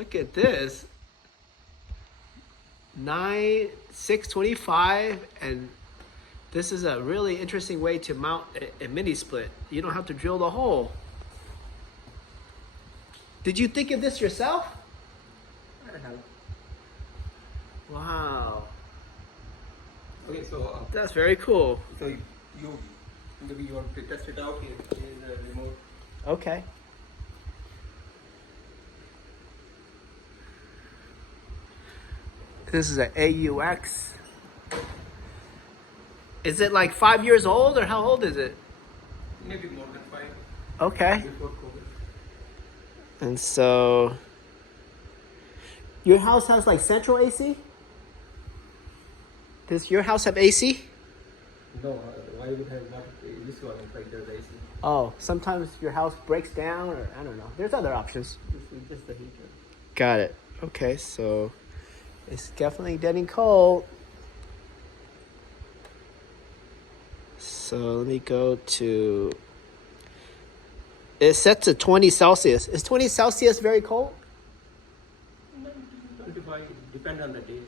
Look at this. 625, and this is a really interesting way to mount a mini split. You don't have to drill the hole. Did you think of this yourself? I don't know. Wow. Okay, so That's very cool. so you maybe you want to test it out here. Here is the remote. Okay. This is an AUX. Is it like 5 years old, or how old is it? Maybe more than 5 Okay. before COVID. And so, your house has like central AC? Does your house have AC? No, why would have not this one if like there's AC? Oh, sometimes your house breaks down, or I don't know. There's other options. This is just the heater. Got it. Okay, so it's definitely getting cold. So let me go to. It's set to 20 Celsius. Is 20 Celsius very cold? 25 depend on the day.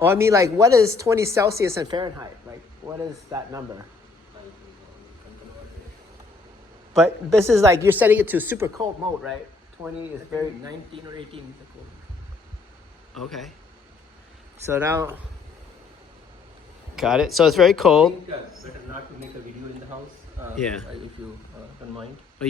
Oh, I mean, like, what is 20 Celsius in Fahrenheit? Like, what is that number? But this is like, you're setting it to super cold mode, right? 20 is very... 19 or 18 is the cold. Okay. So now... Got it. So it's very I cold. think better not to make a video in the house. Yeah. If you don't mind. Oh, yeah.